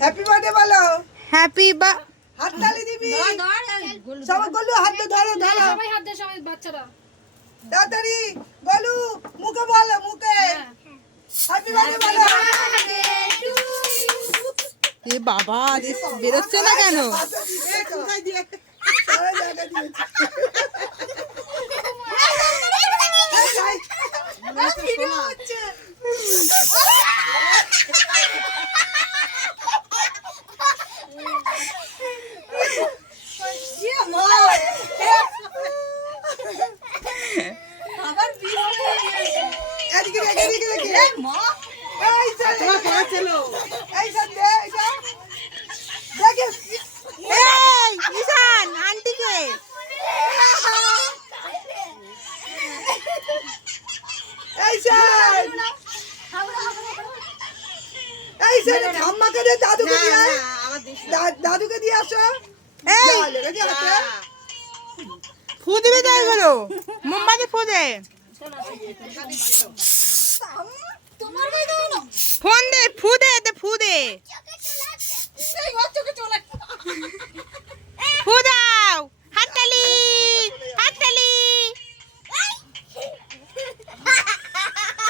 Happy birthday বলো। Happy বা হাত তালি দিবি। সবাই গলু হাত ধরো ধরো। সবাই হাত দে, সবাই বাচ্চারা। তাড়াতাড়ি গলু মুখে বলো মুখে। হ্যাপি বার্থডে বলো। এ বাবা বেরোচ্ছে না কেন? কোথায় দিয়ে সারা জায়গা দিয়েছে। ভিডিও হচ্ছে। এদিকে দেখ, এদিকে দেখ। এই চলে। এই সাথে এইটা। দেখে। এই ঈশান আন্টিকে এই সাথ। এই সাথ ঠাম্মাকে দে, দাদুকে দিয়ে আয়। দাদুকে দিয়ে আসো। এই যা, লেগে যা হাতে। ফু দিবি তো এগুলো মোমবাতি ফু দে ফোন দে ফু দে ফু দে ফু দাও হাততালি হাততালি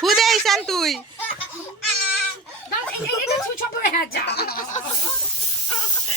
ফু দে ঈশান তুই দাও, এই ছোট হয়ে যা।